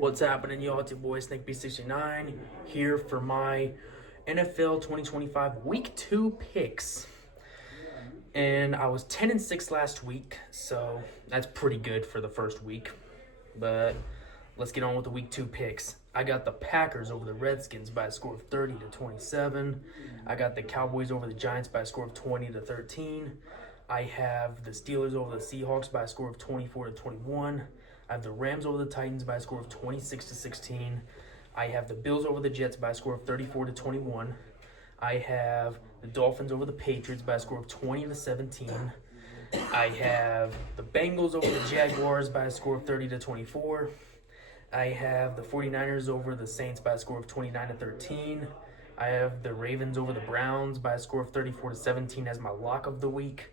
What's happening, y'all? It's your boy SnakeB69 here for my NFL 2025 Week 2 picks. And I was 10-6 last week, so that's pretty good for the first week. But let's get on with the Week 2 picks. I got the Packers over the Redskins by a score of 30-27. I got the Cowboys over the Giants by a score of 20-13. I have the Steelers over the Seahawks by a score of 24-21. I have the Rams over the Titans by a score of 26-16. I have the Bills over the Jets by a score of 34-21. I have the Dolphins over the Patriots by a score of 20-17. I have the Bengals over the Jaguars by a score of 30-24. I have the 49ers over the Saints by a score of 29-13. I have the Ravens over the Browns by a score of 34-17 as my lock of the week.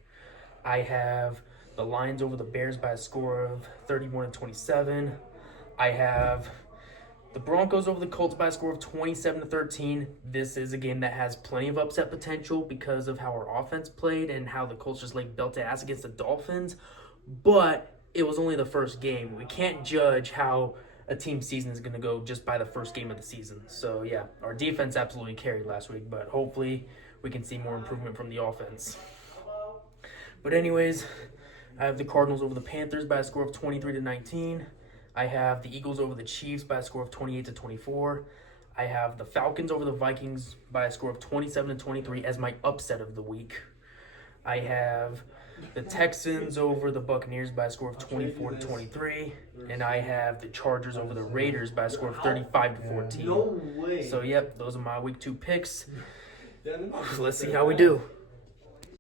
I have the Lions over the Bears by a score of 31-27. I have the Broncos over the Colts by a score of 27-13. This is a game that has plenty of upset potential because of how our offense played and how the Colts just belted ass against the Dolphins. But it was only the first game. We can't judge how a team's season is going to go just by the first game of the season. So, yeah, our defense absolutely carried last week, but hopefully we can see more improvement from the offense. But anyways, I have the Cardinals over the Panthers by a score of 23-19. I have the Eagles over the Chiefs by a score of 28-24. I have the Falcons over the Vikings by a score of 27-23 as my upset of the week. I have the Texans over the Buccaneers by a score of 24-23. And I have the Chargers over the Raiders by a score of 35-14. So, yep, those are my Week 2 picks. Let's see how we do.